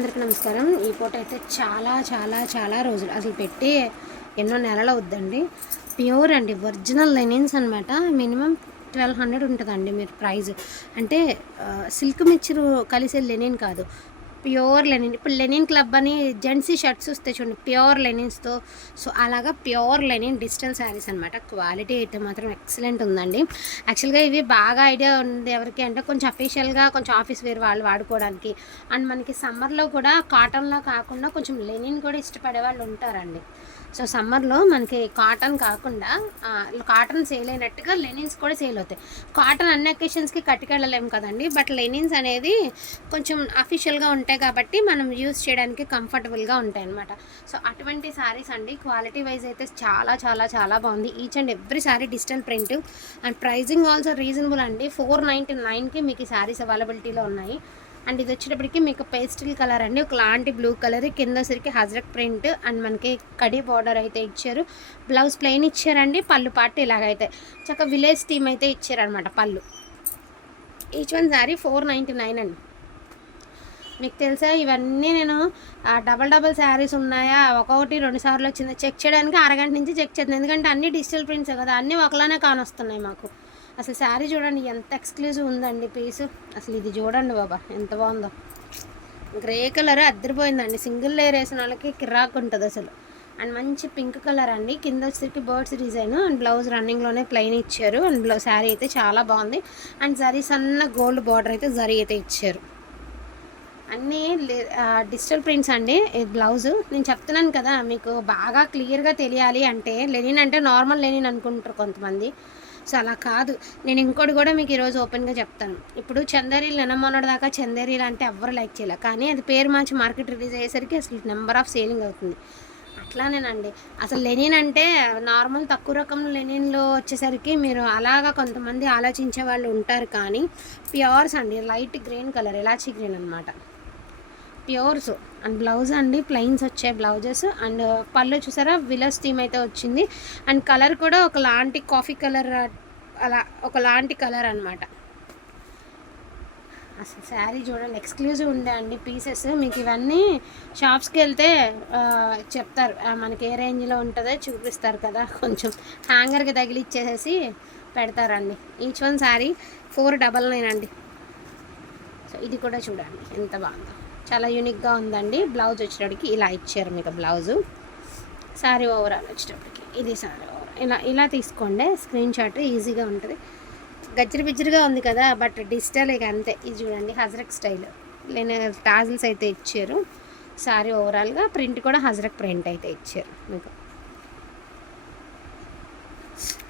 అందరికీ నమస్కారం. ఈ పూట అయితే చాలా చాలా చాలా రోజులు అసలు పెట్టి ఎన్నో నెలలు అవుద్దండి. ప్యూర్ అండి, ఒరిజినల్ లెనిన్స్ అనమాట. మినిమం 1200 ఉంటుందండి మీరు ప్రైస్. అంటే సిల్క్ మిక్చర్ కలిసే లెనిన్ కాదు, ప్యూర్ లెనిన్. ఇప్పుడు లెనిన్ క్లబ్ అని జెంట్సీ షర్ట్స్ వస్తాయి చూడండి, ప్యూర్ లెనిన్స్తో. సో అలాగా ప్యూర్ లెనిన్ డిజిటల్ శారీస్ అనమాట. క్వాలిటీ అయితే మాత్రం ఎక్సలెంట్ ఉందండి. యాక్చువల్గా ఇవి బాగా ఐడియా ఉంది ఎవరికి అంటే కొంచెం అఫీషియల్గా, కొంచెం ఆఫీస్ వేర్ వాళ్ళు వాడుకోవడానికి. అండ్ మనకి సమ్మర్లో కూడా కాటన్లో కాకుండా కొంచెం లెనిన్ కూడా ఇష్టపడే వాళ్ళు ఉంటారండి. సో సమ్మర్లో మనకి కాటన్ కాకుండా కాటన్ సేల్ అయినట్టుగా లెనిన్స్ కూడా సేల్ అవుతాయి. కాటన్ అన్ని అకేషన్స్కి కట్టుకెళ్ళలేము కదండి, బట్ లెనిన్స్ అనేది కొంచెం అఫీషియల్గా ఉంటాయి కాబట్టి మనం యూస్ చేయడానికి కంఫర్టబుల్గా ఉంటాయి అన్నమాట. సో అటువంటి శారీస్ అండి. క్వాలిటీ వైజ్ అయితే చాలా చాలా చాలా బాగుంది. Each and every sari digital print and pricing also reasonable అండి. 499కి మీకు ఈ శారీస్ అవైలబిలిటీలో ఉన్నాయి. అండ్ ఇది వచ్చేటప్పటికి మీకు పేస్టల్ కలర్ అండి, ఒకలాంటి బ్లూ కలర్, కింద సరికి హజరక్ ప్రింట్ అండ్ మనకి కడీ బార్డర్ అయితే ఇచ్చారు. బ్లౌజ్ ప్లెయిన్ ఇచ్చారండి. పళ్ళు పాటు ఇలాగైతే చక్కగా విలేజ్ థీమ్ అయితే ఇచ్చారనమాట పళ్ళు. ఈచ్ వన్ శారీ 499 అండి. మీకు తెలుసా ఇవన్నీ నేను డబల్ శారీస్ ఉన్నాయా, ఒక్కొక్కటి 2 సార్లు వచ్చింది చెక్ చేయడానికి అరగంట నుంచి చెక్ చేద్దాం. ఎందుకంటే అన్నీ డిజిటల్ ప్రింట్సే కదా, అన్నీ ఒకలానే కానొస్తున్నాయి మాకు. అసలు శారీ చూడండి ఎంత ఎక్స్క్లూజివ్ ఉందండి పీసు. అసలు ఇది చూడండి బాబా ఎంత బాగుందో. గ్రే కలర్ అద్దరిపోయిందండి. సింగిల్ లేయర్ వేసిన వాళ్ళకి కిరాక్ ఉంటుంది అసలు. అండ్ మంచి పింక్ కలర్ అండి. కింద వచ్చేసరికి బర్డ్స్ డిజైన్ అండ్ బ్లౌజ్ రన్నింగ్లోనే ప్లెయిన్ ఇచ్చారు. అండ్ శారీ అయితే చాలా బాగుంది. అండ్ జరీ సన్న గోల్డ్ బార్డర్ అయితే జరీ అయితే ఇచ్చారు. అన్నీ డిజిటల్ ప్రింట్స్ అండి. బ్లౌజు నేను చెప్తున్నాను కదా, మీకు బాగా క్లియర్గా తెలియాలి అంటే లెనిన్ అంటే నార్మల్ లెనిన్ అనుకుంటారు కొంతమంది. సో అలా కాదు. నేను ఇంకోటి కూడా మీకు ఈరోజు ఓపెన్గా చెప్తాను. ఇప్పుడు చందేరీలు నిన్నమొన్నటి దాకా చందేరీలు అంటే ఎవ్వరు లైక్ చేయలే, కానీ అది పేరు మార్చి మార్కెట్ రిలీజ్ అయ్యేసరికి అసలు నెంబర్ ఆఫ్ సేలింగ్ అవుతుంది. అట్లానేనండి. అసలు లెనిన్ అంటే నార్మల్ తక్కువ రకం లెనిన్లో వచ్చేసరికి మీరు అలాగా కొంతమంది ఆలోచించే వాళ్ళు ఉంటారు, కానీ ప్యూర్స్ అండి. Light green colour, elaichi green అనమాట, ప్యూర్స్. అండ్ బ్లౌజ్ అండి ప్లెయిన్స్ వచ్చాయి బ్లౌజెస్. అండ్ పళ్ళు చూసారా విలస్ థీమ్ అయితే వచ్చింది. అండ్ కలర్ కూడా ఒకలాంటి కాఫీ కలర్, అలా ఒకలాంటి కలర్ అనమాట. అసలు శారీ చూడండి ఎక్స్క్లూజివ్ ఉండే అండి పీసెస్. మీకు ఇవన్నీ షాప్స్కి వెళ్తే చెప్తారు మనకి ఏ రేంజ్లో ఉంటుందో చూపిస్తారు కదా, కొంచెం హ్యాంగర్కి తగిలిచ్చేసేసి పెడతారండి. ఈచ్ వన్ శారీ 499 అండి. సో ఇది కూడా చూడండి ఎంత బాగుందో, చాలా యూనిక్గా ఉందండి. బ్లౌజ్ వచ్చేటప్పటికి ఇలా ఇచ్చారు మీకు బ్లౌజు. శారీ ఓవరాల్ వచ్చేటప్పటికి ఇది శారీ ఓవరాల్ ఇలా తీసుకోండి స్క్రీన్ షాట్, ఈజీగా ఉంటుంది. గజ్జరి బిజ్జరిగా ఉంది కదా, బట్ డిజిటల్ ఇక అంతే. ఇది చూడండి హజరక్ స్టైల్ లేని టాజిల్స్ అయితే ఇచ్చారు. శారీ ఓవరాల్గా ప్రింట్ కూడా హజరక్ ప్రింట్ అయితే ఇచ్చారు మీకు.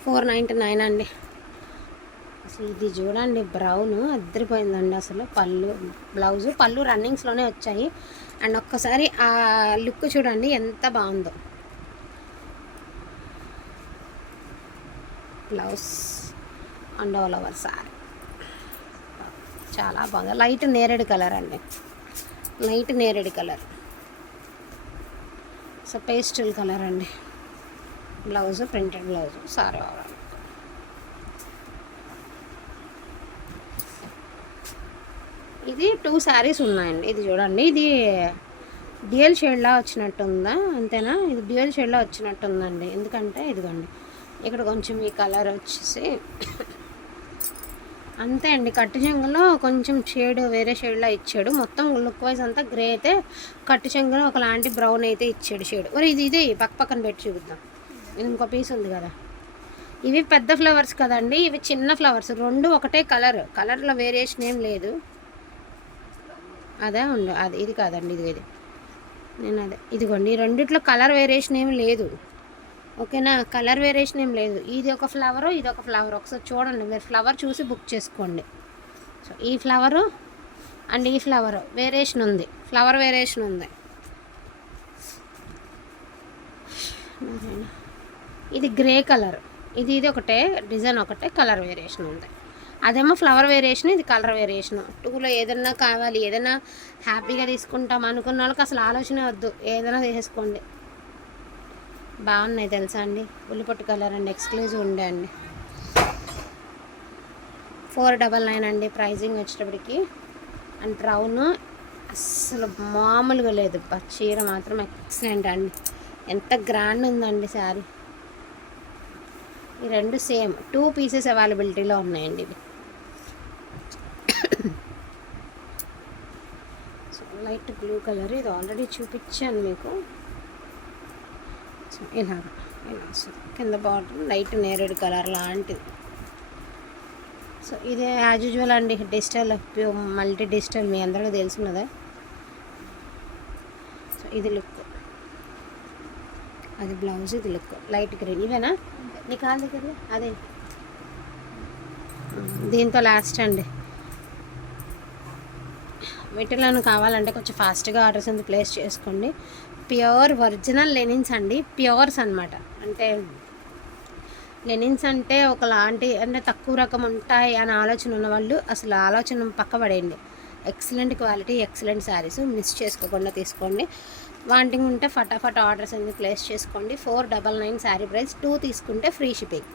499 అండి. అసలు ఇది చూడండి బ్రౌన్ అద్దరిపోయిందండి అసలు. పళ్ళు రన్నింగ్స్లోనే వచ్చాయి. అండ్ ఒక్కసారి ఆ లుక్ చూడండి ఎంత బాగుందో. Blouse and all over sorry చాలా బాగుంది. లైట్ నేరేడు కలర్ అండి, లైట్ నేరేడు కలర్. సో పేస్టల్ కలర్ అండి. Blouse printed blouse, sorry overall. ఇది 2 శారీస్ ఉన్నాయండి. ఇది చూడండి, ఇది డ్యూయల్ షేడ్లా వచ్చినట్టుందా, అంతేనా? ఇది డ్యూయల్ షేడ్లా వచ్చినట్టుందండి. ఎందుకంటే ఇదిగోండి ఇక్కడ కొంచెం ఈ కలర్ వచ్చేసి అంతే అండి. కట్టు చెంగులో కొంచెం షేడ్ వేరే షేడ్లా ఇచ్చాడు. మొత్తం లుక్ వైజ్ అంతా గ్రే అయితే, కట్టు చెంగులో ఒకలాంటి బ్రౌన్ అయితే ఇచ్చాడు షేడ్. మరి ఇది పక్కన పెట్టి చూపిద్దాం. ఇది ఇంకో పీస్ ఉంది కదా. ఇవి పెద్ద ఫ్లవర్స్ కదండి, ఇవి చిన్న ఫ్లవర్స్. రెండు ఒకటే కలర్లో వేరియేషన్ ఏం లేదు. అదే ఉండు, అది ఇది కాదండి, ఇది నేను అదే ఇదిగోండి. ఈ రెండిట్లో కలర్ వేరియేషన్ ఏమి లేదు, ఓకేనా? కలర్ వేరియేషన్ ఏం లేదు. ఇది ఒక ఫ్లవరు, ఇది ఒక ఫ్లవర్. ఒకసారి చూడండి మీరు, ఫ్లవర్ చూసి బుక్ చేసుకోండి. సో ఈ ఫ్లవరు అండ్ ఈ ఫ్లవరు వేరియేషన్ ఉంది, ఫ్లవర్ వేరియేషన్ ఉంది. ఇది గ్రే కలర్, ఇది ఒకటే డిజైన్, ఒకటే కలర్ వేరియేషన్ ఉంది. అదేమో ఫ్లవర్ వేరియేషన్, ఇది కలర్ వేరియేషన్. 2లో ఏదైనా కావాలి, ఏదైనా హ్యాపీగా తీసుకుంటాం అనుకున్న వాళ్ళకి అసలు ఆలోచన వద్దు, ఏదైనా తీసేసుకోండి. బాగున్నాయి తెలుసా అండి. ఉల్లిపొట్టు కలర్ అండి, ఎక్స్క్లూజివ్ ఉండే అండి. 499 అండి ప్రైజింగ్ వచ్చేటప్పటికి. అండ్ బ్రౌన్ అస్సలు మామూలుగా లేదు. చీర మాత్రం ఎక్సలెంట్ అండి. ఎంత గ్రాండ్ ఉందండి శారీ. ఈ రెండు సేమ్ 2 పీసెస్ అవైలబిలిటీలో ఉన్నాయండి ఇవి. సో లైట్ బ్లూ కలర్, ఇది ఆల్రెడీ చూపించాను మీకు. సో ఇలా వస్తుంది. కింద బాటమ్ లైట్ నేరేడు కలర్ లాంటిది. సో ఇది యాజ్ యూజువల్ అండి, డిజిటల్ మల్టీ డిజిటల్ మీ అందరికీ తెలుసున్నదే. సో ఇది లుక్, అది బ్లౌజ్, ఇది లుక్ లైట్ గ్రీన్. ఇవేనా నీ కాల్ దగ్గర? అదే దీంతో లాస్ట్ అండి. వీటిలోనూ కావాలంటే కొంచెం ఫాస్ట్గా ఆర్డర్స్ ఎందుకు ప్లేస్ చేసుకోండి. ప్యూర్ ఒరిజినల్ లెనిన్స్ అండి, ప్యూర్స్ అనమాట. అంటే లెనిన్స్ అంటే ఒకలాంటి అంటే తక్కువ రకం ఉంటాయి అని ఆలోచన ఉన్నవాళ్ళు అసలు ఆలోచన పక్క పడేయండి. Excellent quality, excellent saris miss చేసుకోకుండా తీసుకోండి. వాంటింగ్ ఉంటే ఫటాఫట్ ఆర్డర్స్ ఎందుకు ప్లేస్ చేసుకోండి. 499 శారీ ప్రైస్, 2 తీసుకుంటే ఫ్రీ షిప్పింగ్.